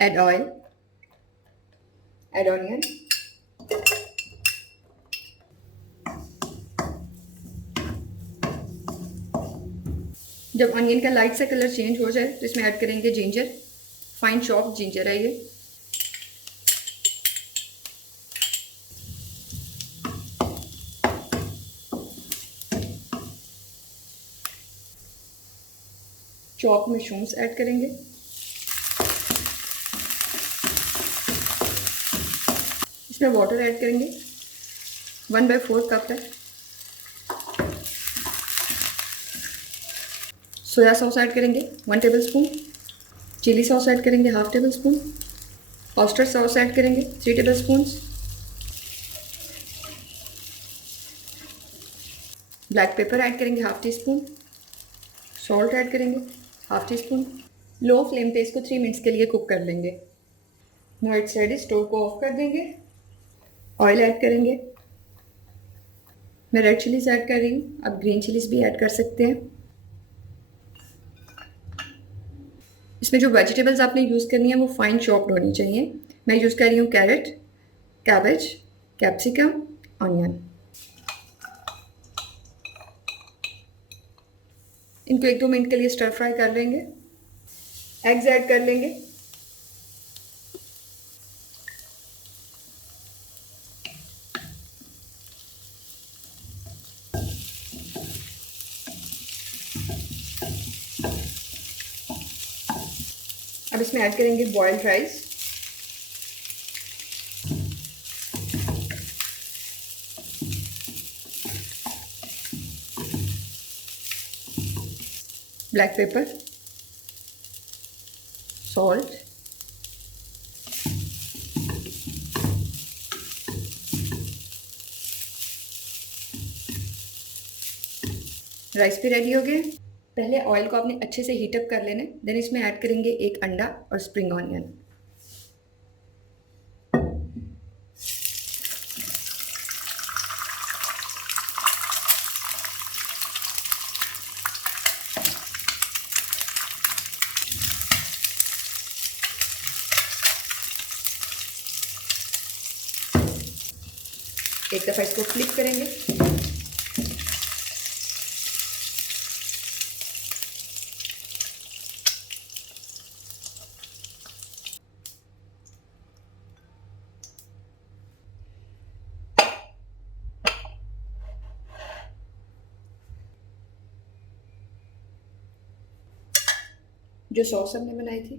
Add oil. Add onion. जब onion का light सा कलर चेंज हो जाए तो इसमें ऐड करेंगे जिंजर। फाइन चॉप जिंजर है ये। चॉप मशरूम्स ऐड करेंगे। इसमें वाटर ऐड करेंगे। 1/4 कप है। सोया सॉस ऐड करेंगे 1 tablespoon. Chilli sauce add करेंगे 1/2 tablespoon. Oyster sauce add करेंगे 3 tablespoon. Black pepper add करेंगे 1/2 टी स्पून। सॉल्ट ऐड करेंगे 1/2 टी स्पून। लो फ्लेम पे इसको 3 मिनट्स के लिए कुक कर लेंगे। नाउ इट्स रेडी, स्टोव को ऑफ कर देंगे। ऑयल ऐड करेंगे। मैं रेड चिलीज ऐड कर रही हूँ, आप ग्रीन चिलीज भी ऐड कर सकते हैं। इसमें जो वेजिटेबल्स आपने यूज़ करनी है वो फाइन चॉप्ड होनी चाहिए। मैं यूज़ कर रही हूँ कैरेट, कैबेज, कैप्सिकम, ऑनियन। इनको 1-2 मिनट के लिए स्टर फ्राई कर लेंगे। एग्स ऐड कर लेंगे। अब इसमें ऐड करेंगे boiled rice. Black pepper, salt, rice भी रेडी हो गए। पहले ऑयल को आपने अच्छे से हीटअप कर लेना है, देन इसमें ऐड करेंगे 1 अंडा और स्प्रिंग ऑनियन। एक दफ़ा इसको फ्लिप करेंगे। जो सॉस हमने बनाई थी